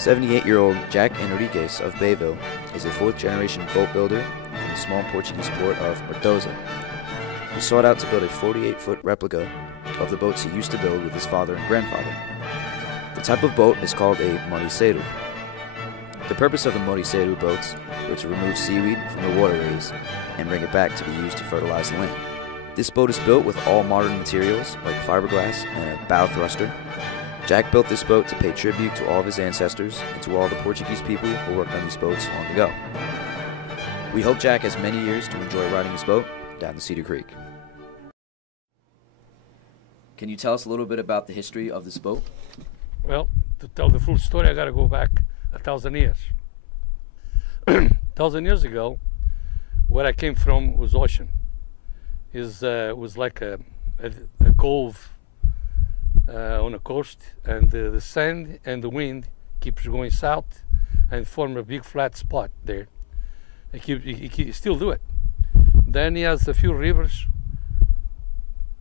78-year-old Jack Henriques of Bayville is a fourth-generation boat builder from the small Portuguese port of Mendoza. He sought out to build a 48-foot replica of the boats he used to build with his father and grandfather. The type of boat is called a Moliceiro. The purpose of the Moliceiro boats were to remove seaweed from the waterways and bring it back to be used to fertilize the land. This boat is built with all modern materials like fiberglass and a bow thruster. Jack built this boat to pay tribute to all of his ancestors and to all the Portuguese people who worked on these boats long ago. We hope Jack has many years to enjoy riding his boat down the Cedar Creek. Can you tell us a little bit about the history of this boat? Well, to tell the full story, I got to go back 1,000 years. 1,000 years ago, where I came from was ocean. It was like a cove on a coast, and the sand and the wind keeps going south and form a big flat spot there. He still do it. Then he has a few rivers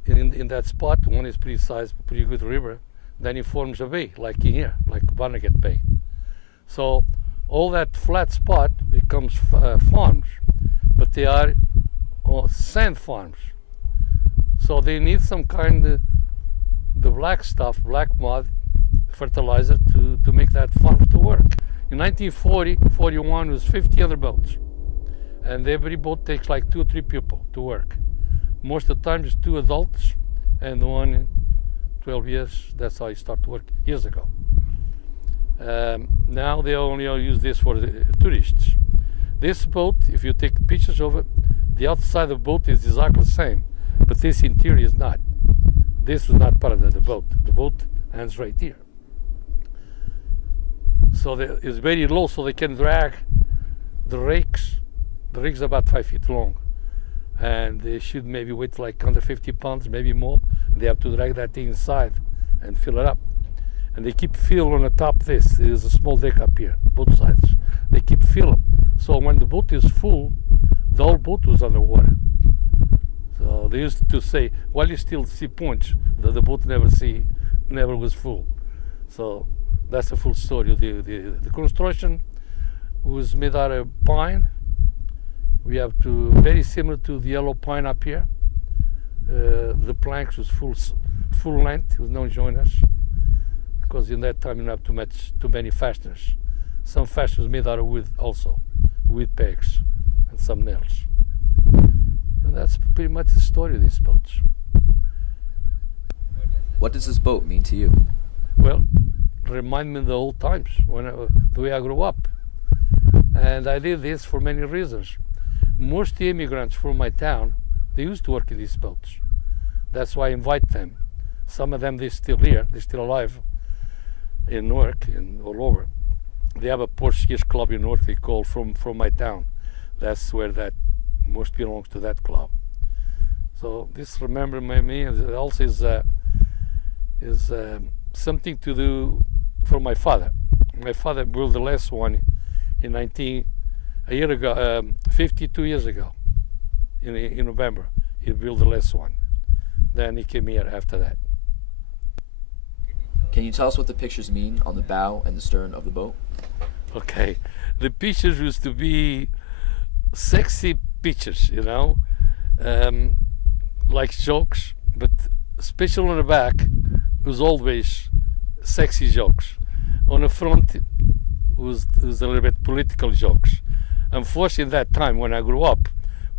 in that spot. One is pretty sized, pretty good river. Then he forms a bay, like in here, like Barnegat Bay. So all that flat spot becomes farms, but they are sand farms. So they need some kind of the black stuff, black mud, fertilizer to make that farm to work. In 1940-41, it was 50 other boats. And every boat takes like 2 or 3 people to work. Most of the time it's 2 adults and one in 12 years. That's how I started to work years ago. Now they only use this for the tourists. This boat, if you take pictures of it, the outside of the boat is exactly the same, but this interior is not. This was not part of the boat. The boat ends right here. So it's very low, so they can drag the rakes. The rigs are about 5 feet long, and they should maybe weigh like under 50 pounds, maybe more. They have to drag that thing inside and fill it up. And they keep fuel on the top of this. There's a small deck up here, both sides. They keep filling. So when the boat is full, the whole boat was underwater. So they used to say, while you still see points, that the boat never was full. So that's the full story. The construction was made out of pine. We have very similar to the yellow pine up here. The planks was full length with no joiners, because in that time you don't have too many fasteners. Some fasteners made out of wood also, wood pegs and some nails. And that's pretty much the story of these boats. What does this boat mean to you? Well, remind me of the old times, the way I grew up. And I did this for many reasons. Most immigrants from my town, they used to work in these boats. That's why I invite them. Some of them, they're still here, they're still alive in Newark and all over. They have a Portuguese club in Newark they call from my town. That's where that most belongs to that club. So this remember me also is something to do for my father. My father built the last one in 52 years ago, in November. He built the last one. Then he came here after that. Can you tell us what the pictures mean on the bow and the stern of the boat? Okay, the pictures used to be sexy pictures, you know, like jokes, but especially on the back, it was always sexy jokes. On the front, it was a little bit political jokes. Unfortunately, in that time when I grew up,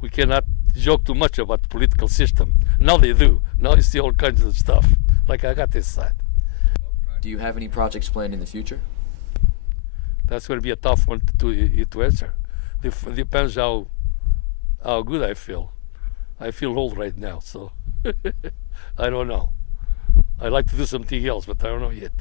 we cannot joke too much about the political system. Now they do. Now you see all kinds of stuff. Like I got this side. Do you have any projects planned in the future? That's going to be a tough one to answer. Depends how good I feel. I feel old right now, so I don't know. I'd like to do something else, but I don't know yet.